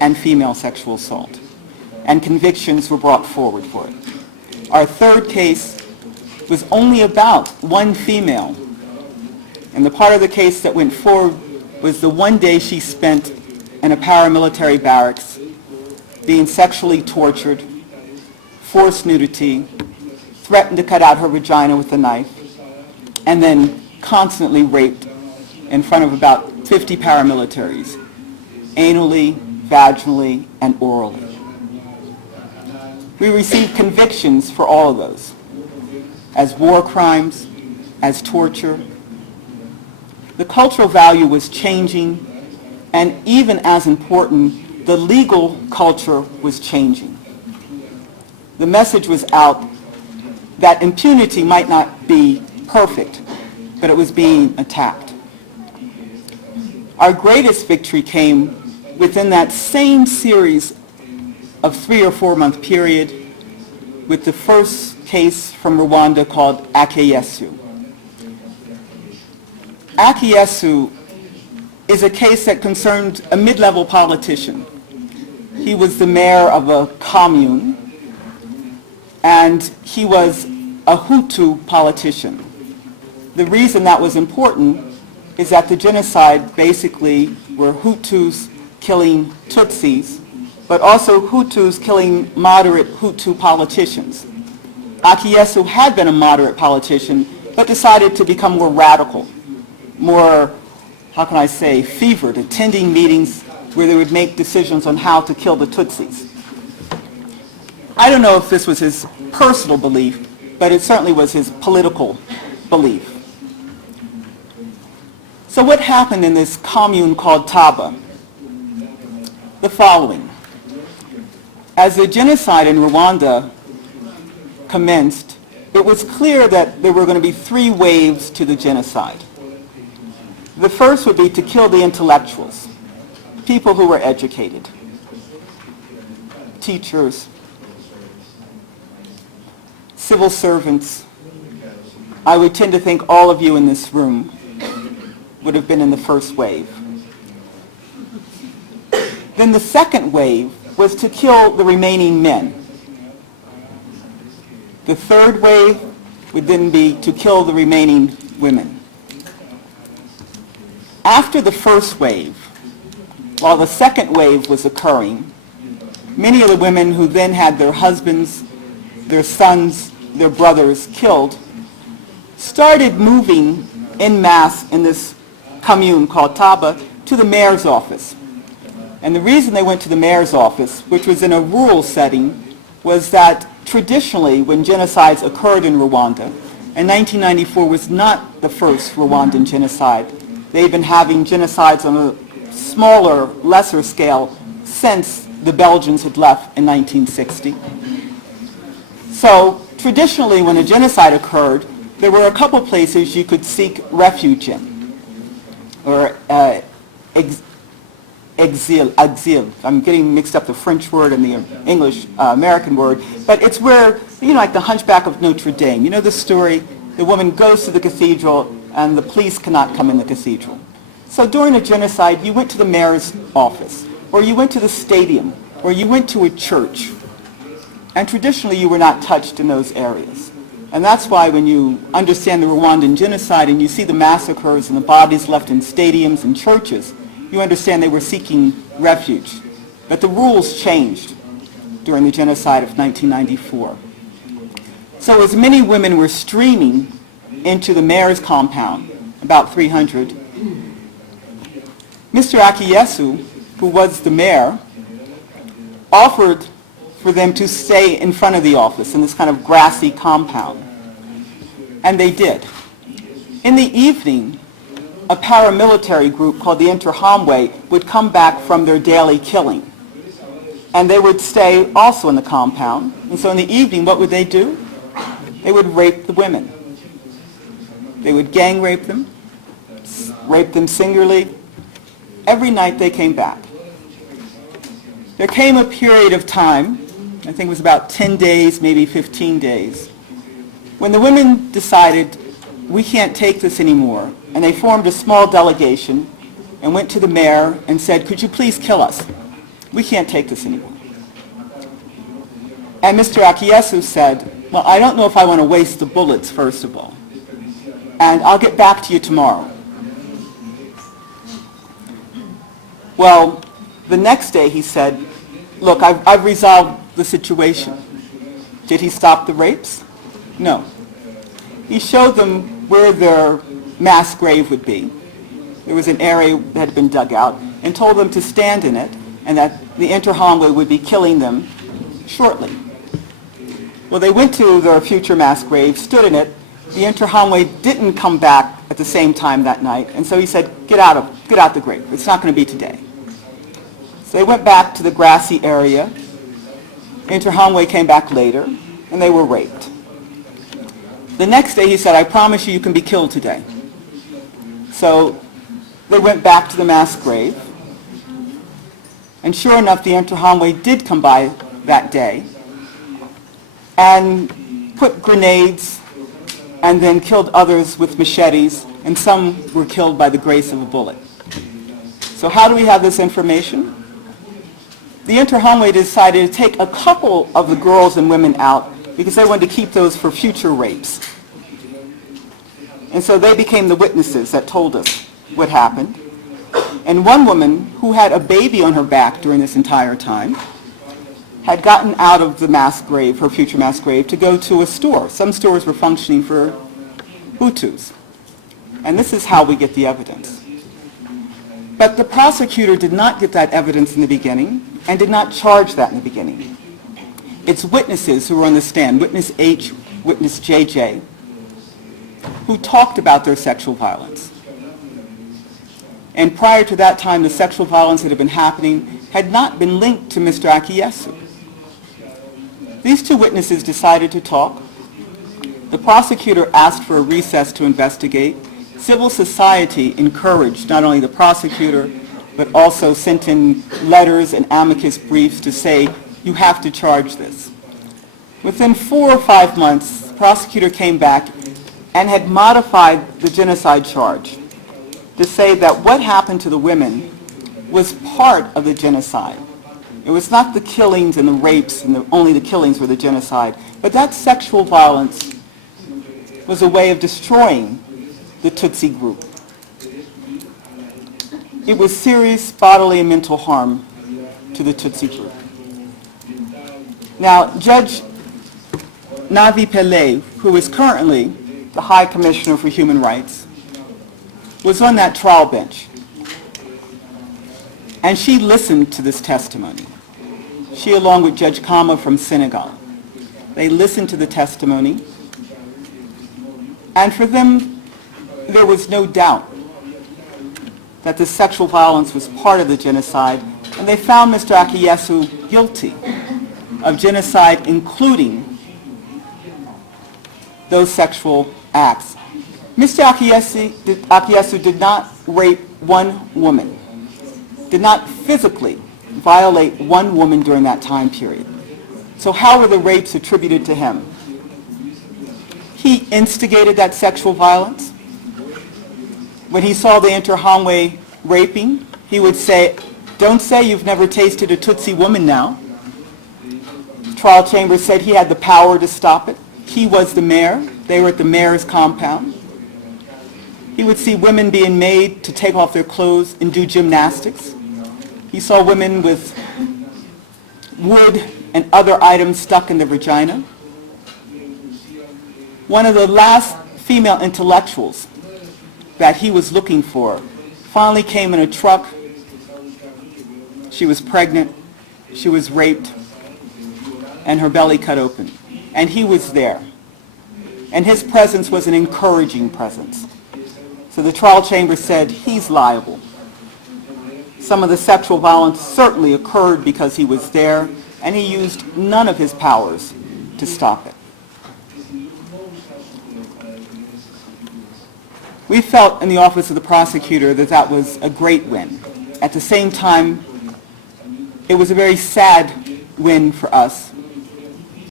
and female sexual assault, and convictions were brought forward for it. Our third case was only about one female, and the part of the case that went forward was the one day she spent in a paramilitary barracks being sexually tortured, forced nudity, threatened to cut out her vagina with a knife, and then constantly raped in front of about 50 paramilitaries, anally, vaginally, and orally. We received convictions for all of those, as war crimes, as torture. The cultural value was changing, and even as important, the legal culture was changing. The message was out that impunity might not be perfect, but it was being attacked. Our greatest victory came within that same series of 3 or 4 month period with the first case from Rwanda called Akiyesu. Akiyesu is a case that concerned a mid-level politician. He was the mayor of a commune, and he was a Hutu politician. The reason that was important is that the genocide basically were Hutus killing Tutsis, but also Hutus killing moderate Hutu politicians. Akiyesu had been a moderate politician, but decided to become more radical, more, how can I say, fevered, attending meetings where they would make decisions on how to kill the Tutsis. I don't know if this was his personal belief, but it certainly was his political belief. So what happened in this commune called Taba? The following. As the genocide in Rwanda commenced, it was clear that there were going to be 3 waves to the genocide. The first would be to kill the intellectuals, people who were educated, teachers, civil servants. I would tend to think all of you in this room would have been in the first wave. Then the second wave was to kill the remaining men. The third wave would then be to kill the remaining women. After the first wave, while the second wave was occurring, many of the women who then had their husbands, their sons, their brothers killed started moving en masse in this commune called Taba to the mayor's office. And the reason they went to the mayor's office, which was in a rural setting, was that traditionally when genocides occurred in Rwanda, and 1994 was not the first Rwandan genocide, they've been having genocides on a smaller, lesser scale since the Belgians had left in 1960. So traditionally when a genocide occurred, there were a couple places you could seek refuge in, or exil. I'm getting mixed up the French word and the English American word, but it's where, like the Hunchback of Notre Dame. You know the story? The woman goes to the cathedral and the police cannot come in the cathedral. So during a genocide, you went to the mayor's office, or you went to the stadium, or you went to a church. And traditionally, you were not touched in those areas. And that's why when you understand the Rwandan genocide and you see the massacres and the bodies left in stadiums and churches, you understand they were seeking refuge. But the rules changed during the genocide of 1994. So as many women were streaming into the mayor's compound, about 300, Mr. Akiyesu, who was the mayor, offered for them to stay in front of the office in this kind of grassy compound. And they did. In the evening, a paramilitary group called the Interahamwe would come back from their daily killing. And they would stay also in the compound. And so in the evening, what would they do? They would rape the women. They would gang rape them singularly. Every night they came back. There came a period of time, I think it was about 10 days, maybe 15 days, when the women decided, we can't take this anymore. And they formed a small delegation and went to the mayor and said, could you please kill us? We can't take this anymore. And Mr. Akiyesu said, well, I don't know if I want to waste the bullets, first of all, and I'll get back to you tomorrow. Well, the next day he said, look, I've resolved the situation. Did he stop the rapes? No. He showed them where their mass grave would be. There was an area that had been dug out, and told them to stand in it, and that the Interahamwe would be killing them shortly. Well, they went to their future mass grave, stood in it. The Interahamwe didn't come back at the same time that night, and so he said, get out the grave. It's not going to be today. So they went back to the grassy area. Interahamwe came back later, and they were raped. The next day he said, I promise you, you can be killed today. So they went back to the mass grave. And sure enough, the Interahamwe did come by that day and put grenades and then killed others with machetes, and some were killed by the grace of a bullet. So how do we have this information? The Interahamwe decided to take a couple of the girls and women out because they wanted to keep those for future rapes. And so they became the witnesses that told us what happened. And one woman who had a baby on her back during this entire time had gotten out of the mass grave, her future mass grave, to go to a store. Some stores were functioning for Hutus. And this is how we get the evidence. But the prosecutor did not get that evidence in the beginning and did not charge that in the beginning. It's witnesses who were on the stand, witness H, witness JJ, who talked about their sexual violence. And prior to that time, the sexual violence that had been happening had not been linked to Mr. Akiyesu. These two witnesses decided to talk. The prosecutor asked for a recess to investigate. Civil society encouraged not only the prosecutor, but also sent in letters and amicus briefs to say, you have to charge this. Within 4 or 5 months, the prosecutor came back and had modified the genocide charge to say that what happened to the women was part of the genocide. It was not the killings and the rapes and only the killings were the genocide, but that sexual violence was a way of destroying the Tutsi group. It was serious bodily and mental harm to the Tutsi group. Now, Judge Navi Pillay, who is currently the High Commissioner for Human Rights, was on that trial bench. And she listened to this testimony. She, along with Judge Kama from Senegal. They listened to the testimony. And for them, there was no doubt that the sexual violence was part of the genocide. And they found Mr. Akiyesu guilty of genocide, including those sexual acts. Mr. Akiyesu did not rape one woman, did not physically violate one woman during that time period. So how were the rapes attributed to him? He instigated that sexual violence. When he saw the Interahamwe raping, he would say, don't say you've never tasted a Tutsi woman now. The trial chamber said he had the power to stop it. He was the mayor. They were at the mayor's compound. He would see women being made to take off their clothes and do gymnastics. He saw women with wood and other items stuck in their vagina. One of the last female intellectuals that he was looking for finally came in a truck. She was pregnant, she was raped, and her belly cut open. And he was there. And his presence was an encouraging presence. So the trial chamber said he's liable. Some of the sexual violence certainly occurred because he was there, and he used none of his powers to stop it. We felt in the office of the prosecutor that that was a great win. At the same time, it was a very sad win for us